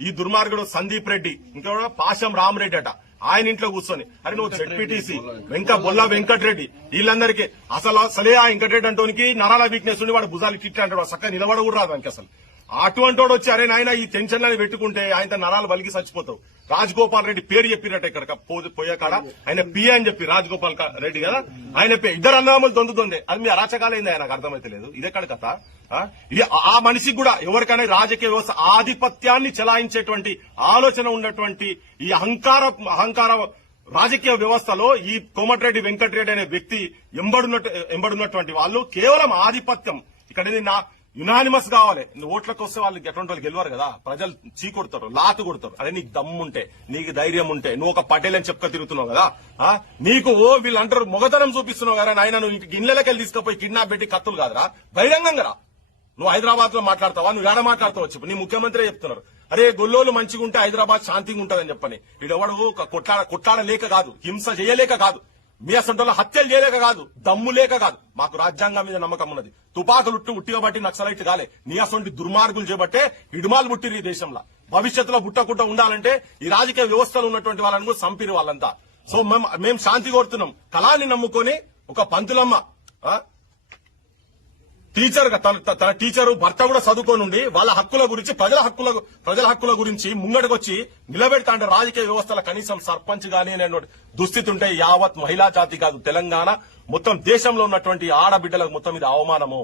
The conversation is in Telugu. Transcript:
ఈ దుర్మార్గుడు సందీప్ రెడ్డి ఇంకా పాశం రామరెడ్డి అట ఆయన ఇంట్లో కూర్చొని అరే నువ్వు జెడ్పీటీసీ బొల్ల వెంకటరెడ్డి వీళ్ళందరికీ అసలే ఆ వెంకటరెడ్డి అంటోనికి నరాల వీక్నెస్ ఉండి వాడు భుజాలు ఇట్లా అంటాడు చక్కగా నిలబడ కూడా రాదు ఆయనకి అసలు అటువంటి వాడు వచ్చి అరే నాయన ఈ టెన్షన్లని పెట్టుకుంటే ఆయన నరాలు బలిగి చచ్చిపోతావు. రాజగోపాల్ రెడ్డి పేరు చెప్పినట్టు ఇక్కడ పోయే కాడ ఆయన పిఏ అని చెప్పి రాజగోపాల్ రెడ్డి కదా ఆయన ఇద్దరు అన్నదమ్ములు దొందుతుంది. అది మీ అరాచకాలైంది నాకు అర్థమైతే లేదు. ఇదెక్కడ కథ? ఆ మనిషికి కూడా ఎవరికైనా రాజకీయ వ్యవస్థ ఆధిపత్యాన్ని చెలాయించేటువంటి ఆలోచన ఉన్నటువంటి ఈ అహంకార రాజకీయ వ్యవస్థలో ఈ కోమటిరెడ్డి వెంకటరెడ్డి అనే వ్యక్తి ఎంబడున్నటువంటి వాళ్ళు కేవలం ఆధిపత్యం ఇక్కడ యునానిమస్ కావాలి. ఓట్లకు వస్తే వాళ్ళకి ఎటువంటి వాళ్ళు గెలవారు కదా, ప్రజలు చీకొడతారు, లాతు కొడతారు. అదే నీకు దమ్ముంటే నీకు ధైర్యం ఉంటే నువ్వు ఒక పటేల్ అని చెప్పుక తిరుగుతున్నావు కదా, నీకు వీళ్ళు అంటారు మొగతనం చూపిస్తున్నావు కదా నాయన, నువ్వు ఇంటికి ఇళ్లకెళ్ళి తీసుకుపోయి కిడ్నాప్ పెట్టి కత్తులు కాదురా, బహిరంగంగా నువ్వు హైదరాబాద్ లో మాట్లాడతావా, నువ్వు ఏడ మాట్లాడతావు చెప్పు. నీ ముఖ్యమంత్రి చెప్తున్నారు అరే గొల్లోలు మంచిగా ఉంటే హైదరాబాద్ శాంతిగా ఉంటదని చెప్పని. వీడెవడు కొట్లాడలేక కాదు, హింస చేయలేక కాదు, మీ అసంటోళ్ళ హత్యలు చేయలేక కాదు, దమ్ము లేక కాదు. మాకు రాజ్యాంగం మీద నమ్మకం ఉన్నది. తుపాకులు ఉట్టిగా బట్టి నక్సలైట్ కాలే, నీ అసంటి దుర్మార్గులు చేపట్టే ఇడుమాలు పుట్టిరు ఈ దేశంలో. భవిష్యత్తులో పుట్టకుండా ఉండాలంటే ఈ రాజకీయ వ్యవస్థలు ఉన్నటువంటి వాళ్ళని కూడా సంపిరు వాళ్ళంతా. సో మేము శాంతి కోరుతున్నాం. కళాన్ని నమ్ముకొని ఒక పంతులమ్మ టీచర్ తన టీచరు భర్త కూడా చదువుకోనుండి వాళ్ళ హక్కుల గురించి ప్రజల హక్కుల గురించి ముంగడికొచ్చి నిలబెడతా అంటే రాజకీయ వ్యవస్థల కనీసం సర్పంచ్ గానీ అనేటువంటి దుస్థితి ఉంటే యావత్ మహిళా జాతి కాదు తెలంగాణ మొత్తం దేశంలో ఉన్నటువంటి ఆడబిడ్డలకు మొత్తం ఇది అవమానము.